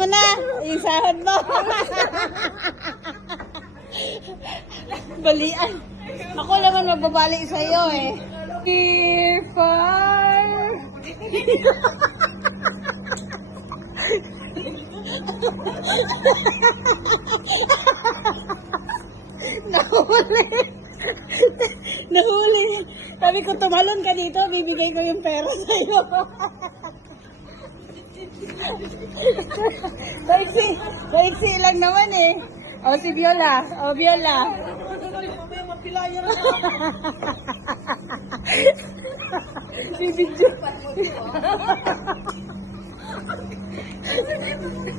mo na. Yung sahod mo. Balian. Ako naman magbabalik sa'yo eh. Nahuli. Nahuli. Sabi ko, tumalon ka dito, bibigay ko yung pera sa'yo. Baiksi lang naman eh. O si Viola. O Viola. Bibidyo.